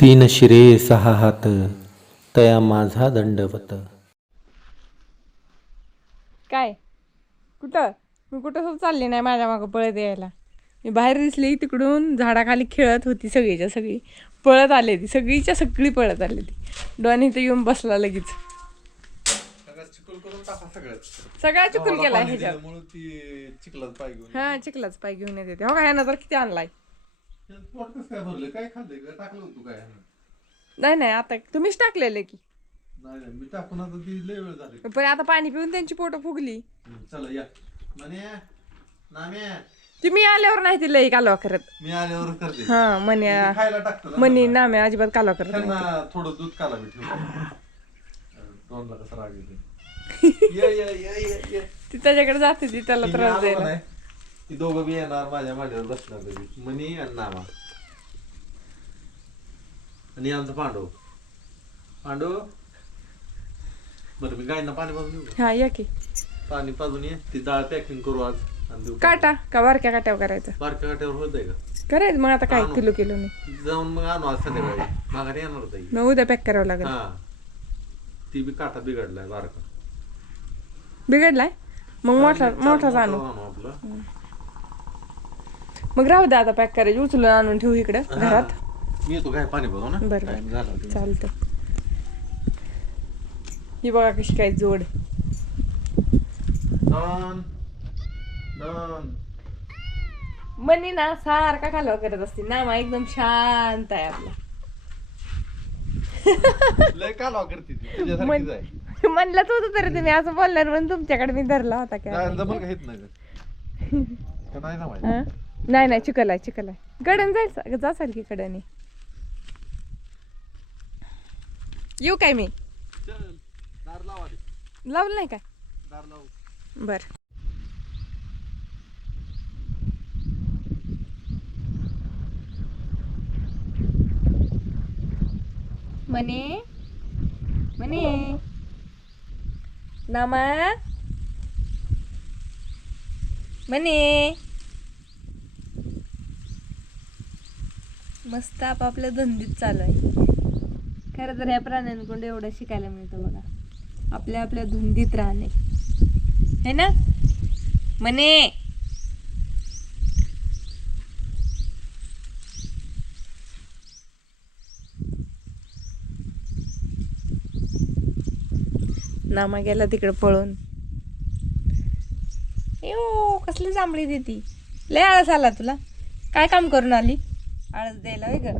तीन शिरे सहा हात तया माझा दंडवत. काय कुठं मी कुठं चालली नाही माझ्या मागं पळत यायला. मी बाहेर दिसली तिकडून झाडाखाली खेळत होती सगळीच्या सगळी पळत आले ती सगळीच्या सगळी पळत आली ती डॉन इथं येऊन बसला लगेच. सगळा चिखल केला ह्याच्यात हा चिखलाच पाय घेऊन येते हो काय तर किती आणलाय. नाही नाही आता तुम्हीच टाकलेले की मी टाकून आता ती लय वेळ झाली पण आता पाणी पिऊन त्यांची पोटं फुगली. चला या म्हणे नाम्या तुम्ही आल्यावर नाही ती लई कालवा करत. मी आल्यावर करते हा म्हणे खायला टाकतो म्हणे नाम्या अजिबात कालवा करत नाही. त्यांना थोडं दूध काला मी ठेवतो दोनला कसं राग येते. ये ये ये ये ये ती त्याच्याकडे जाते ती त्याला त्रास द्यायला. ती दोघं बी येणार माझ्यावर बसणार मनी आणि नामा आणि आमचं पांडव पांडव. बरं मी गायना पाणी पाजून येऊ हा या की पाणी पाजून ये ती डाळ पॅकिंग करू आज आणि देऊ. काटा का बारक्या काट्यावर करायचं बारक्या काट्यावर होतंय का करायचं मग आता काय किलो नाही जाऊन मग आणू आज संध्याकाळी माघारी येणार होता मग उद्या पॅक करावं लागेल. हा ती बी काटा बिघडलाय बारका बिघडलाय मग मोठाच आणू. आपलं मग राहू द्या आता पॅक करायची उचलून आणून ठेवू इकडे घरात. मी येतो काय पाणी भरू ना बरं झालं चालतं. ही बघा कशी काय जोड डन डन मनी ना सारखा कालवा करत असते नामा एकदम शांत आहे आपला. लय कालवा करते ती तुझ्यासारखीच आहे. म्हणलंच होतं तरी तुम्ही असं बोलणार म्हणून तुमच्याकडे मी धरला होता काय. जमल का हेच नाही का नाही जमायचं. नाही नाही चिकल आहे कडन जायचं जासाल की कडनी येऊ काय मी चल दार लावा दे. लावलं नाही काय दार लावू बर. मने मने नामा मने मस्त आपापल्या धंदीत चालू आहे. खरं तर ह्या प्राण्यांकडून एवढं शिकायला मिळतं बघा आपल्या आपल्या धुंदीत राहणे है ना मने. नामा गेला तिकडे पळून. यो कसली जांभळी देती लय आळस आला तुला काय काम करून आली आळस द्यायला होय ग.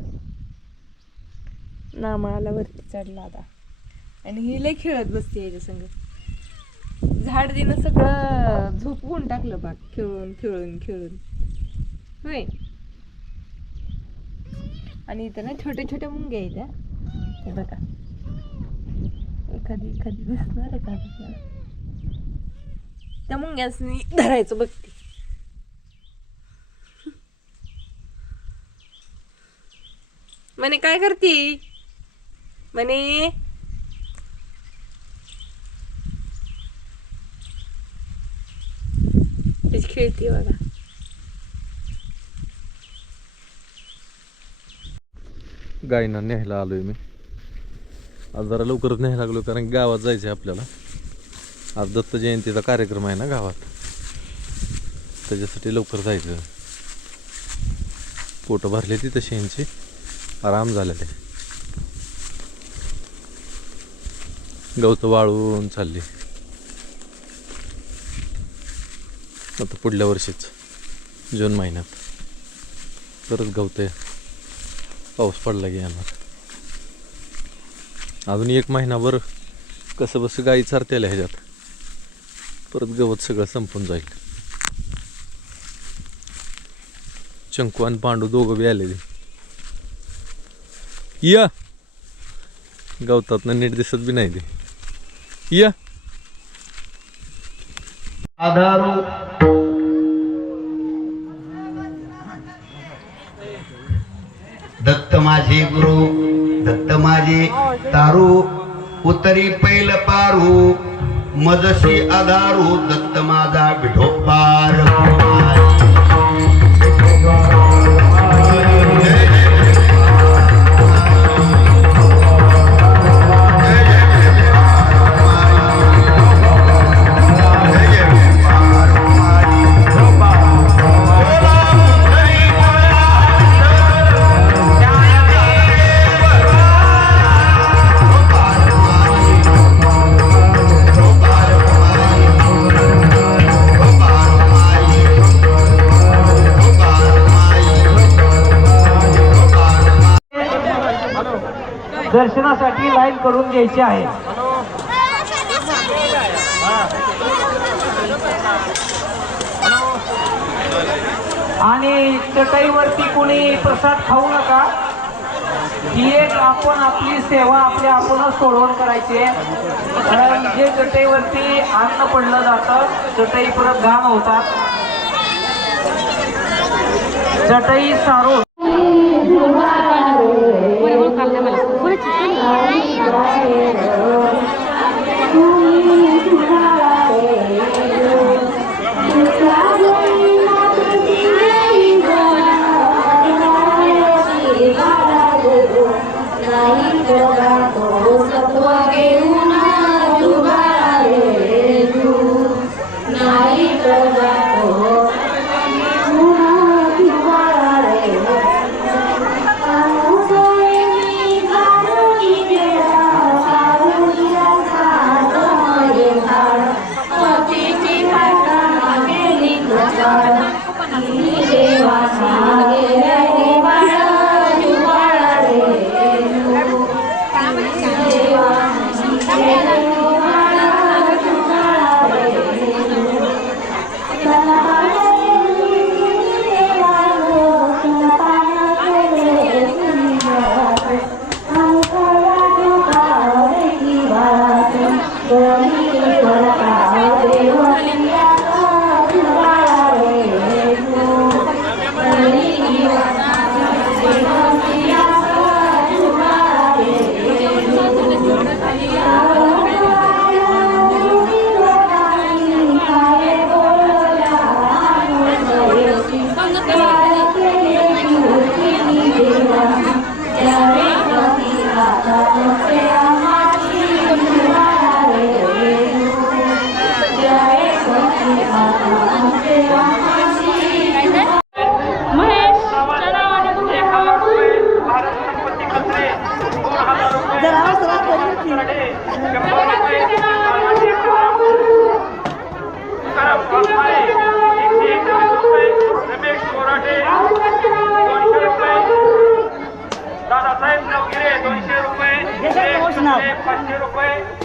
नामाला वरती चढला आता आणि ही लय खेळत बसते याच्या संग. झाड दिनं सगळं झोपवून टाकलं बाग खेळून खेळून खेळून होय. आणि इथं ना छोट्या छोट्या मुंग्या आहेत हे बघा एखादी दिसणार आहे का त्या मुंग्यासनी धरायचं बघते. म्हणे काय करते म्हणे खेळते बघा. गायना न्यायला आलोय मी आज जरा लवकरच न्यायला लागलो कारण गावात जायचंय आपल्याला. आज दत्त जयंतीचा कार्यक्रम आहे ना गावात त्याच्यासाठी लवकर जायचं. पोटं भरले ती तशी यांची आराम झालेले. गवतं वाळून चालली आता पुढल्या वर्षीच जून महिन्यात परत गवते पाऊस पडला की येणार. अजून एक महिनाभर कसं बस गाई चारतेला ह्याच्यात परत गवत सगळं संपून जाईल. चंकू आणि पांडू दोघं बी आलेले या गवतात नीट दिसत बी नाही ते या दत्त माझे गुरु दत्त माझे तारू उतरी पैल पारू मजशी आधारू दत्त माझा विठोपार. दर्शनासाठी लाईन करून घ्यायची आहे. आणि चटईवरती कोणी प्रसाद खाऊ नका. ही एक आपण आपली सेवा आपणच सोडवून करायची आहे. कारण जे चटईवरती अन्न पडलं जातं चटई परत घाण होतात. चटई सारून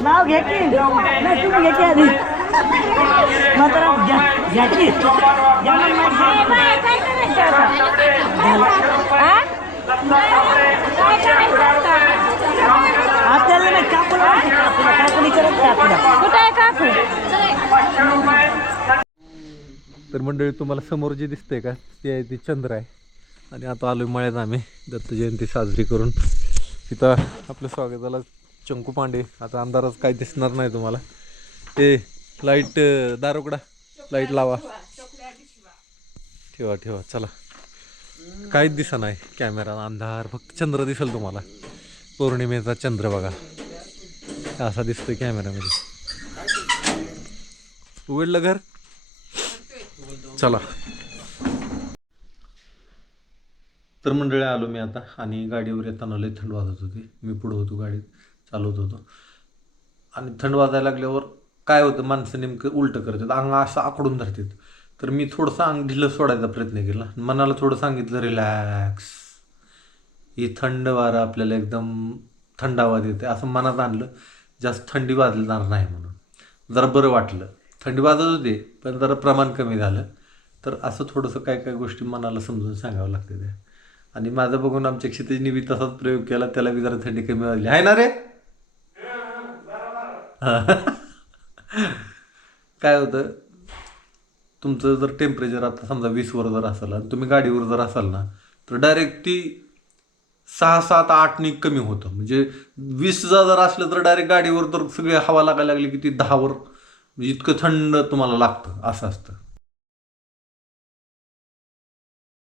नाव घ्या की नाही तुम्ही घ्या आधी घ्याची आपल्याला नाही काकूला कुठं आहे काकू. तर मंडळी तुम्हाला समोर जे दिसतंय का ते आहे ती चंद्र आहे. आणि आता आलो मळ्यात आम्ही दत्त जयंती साजरी करून. तिथं आपल्या स्वागताला चंकू पांडे. आता अंधारात काही दिसणार नाही तुम्हाला. ते लाईट दारोकडा लाईट लावा ठेवा ठेवा चला. काहीच दिसा नाही कॅमेरा अंधार फक्त चंद्र दिसेल तुम्हाला. पौर्णिमेचा चंद्र बघा असा दिसतोय कॅमेऱ्यामध्ये. उघडलं घर चला. तर मंडळी आलो मी आता आणि गाडीवर येताना लई थंड वाजत होती. मी पुढं होतो गाडीत चालवत होतो आणि थंड वाजायला लागल्यावर काय होतं माणसं नेमकं उलटं करतात अंग असं आकडून धरतात. तर मी थोडंसं अंग ढिलं सोडायचा प्रयत्न केला. मनाला थोडं सांगितलं रिलॅक्स ही थंड वारा आपल्याला एकदम थंडावा देते असं मनात आणलं. जास्त थंडी वाजणार नाही म्हणून जरा बरं वाटलं. थंडी वाजत होते पण जरा प्रमाण कमी झालं. तर असं थोडंसं काय काय गोष्टी मनाला समजून सांगावं लागते त्या. आणि माझं बघून आमच्या क्षितिजनी बी तसाच प्रयोग केला. त्याला बी जरा थंडी कमी वाजली आहे ना रे. काय होतं तुमचं जर टेम्परेचर आता समजा 20वर जर असेल आणि तुम्ही गाडीवर जर असाल ना तर डायरेक्ट ती 6, 7, 8 कमी होतं. म्हणजे 20 जर असलं तर डायरेक्ट गाडीवर तर सगळी हवा लागायला लागली की ती 10वर म्हणजे इतकं थंड तुम्हाला लागतं असं असतं.